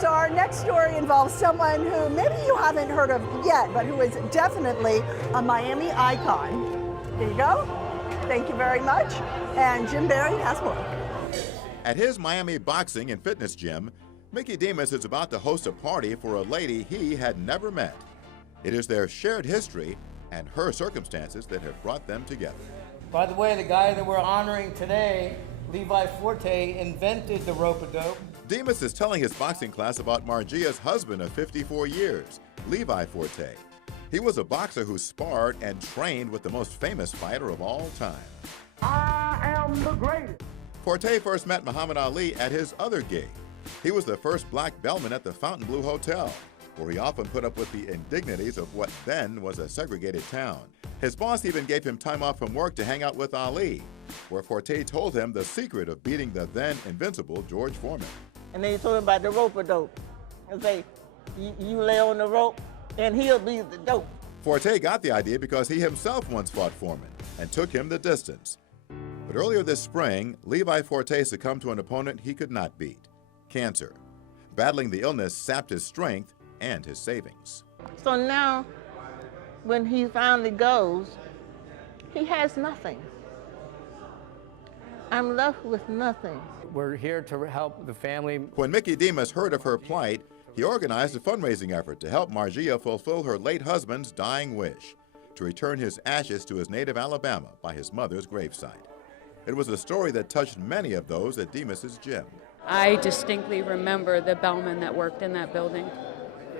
So our next story involves someone who maybe you haven't heard of yet, but who is definitely a Miami icon. Here you go. Thank you very much. And Jim Barry has more. At his Miami boxing and fitness gym, Mickey Demas is about to host a party for a lady he had never met. It is their shared history and her circumstances that have brought them together. By the way, the guy that we're honoring today, Levi Forte, invented the rope-a-dope. Demas is telling his boxing class about Margia's husband of 54 years, Levi Forte. He was a boxer who sparred and trained with the most famous fighter of all time. I am the greatest. Forte first met Muhammad Ali at his other gig. He was the first black bellman at the Fontainebleau Hotel, where he often put up with the indignities of what then was a segregated town. His boss even gave him time off from work to hang out with Ali, where Forte told him the secret of beating the then invincible George Foreman. And then he told him about the rope-a-dope. And say, you lay on the rope and he'll be the dope. Forte got the idea because he himself once fought Foreman and took him the distance. But earlier this spring, Levi Forte succumbed to an opponent he could not beat, cancer. Battling the illness sapped his strength and his savings. So now, when he finally goes, he has nothing. I'm left with nothing. We're here to help the family. When Mickey Demas heard of her plight, he organized a fundraising effort to help Margia fulfill her late husband's dying wish, to return his ashes to his native Alabama by his mother's gravesite. It was a story that touched many of those at Demas's gym. I distinctly remember the bellman that worked in that building.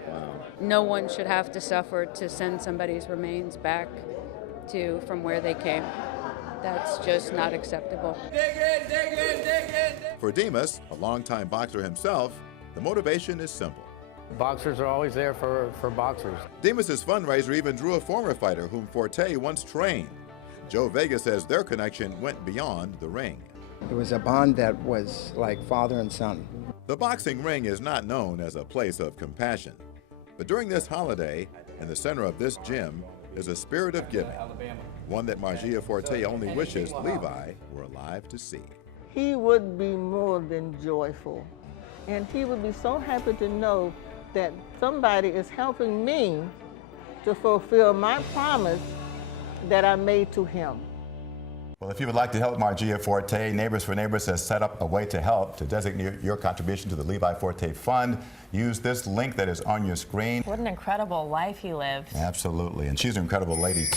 Wow. No one should have to suffer to send somebody's remains back from where they came. That's just not acceptable. Dig in, dig in, dig in. For Demas, a longtime boxer himself, the motivation is simple. Boxers are always there for boxers. Demas's fundraiser even drew a former fighter whom Forte once trained. Joe Vega says their connection went beyond the ring. It was a bond that was like father and son. The boxing ring is not known as a place of compassion. But during this holiday, in the center of this gym, is a spirit of giving, one that Margia Forte only wishes Levi were alive to see. He would be more than joyful. And he would be so happy to know that somebody is helping me to fulfill my promise that I made to him. Well, if you would like to help Margia Forte, Neighbors for Neighbors has set up a way to help. To designate your contribution to the Levi Forte Fund, use this link that is on your screen. What an incredible life he lived. Absolutely, and she's an incredible lady, too.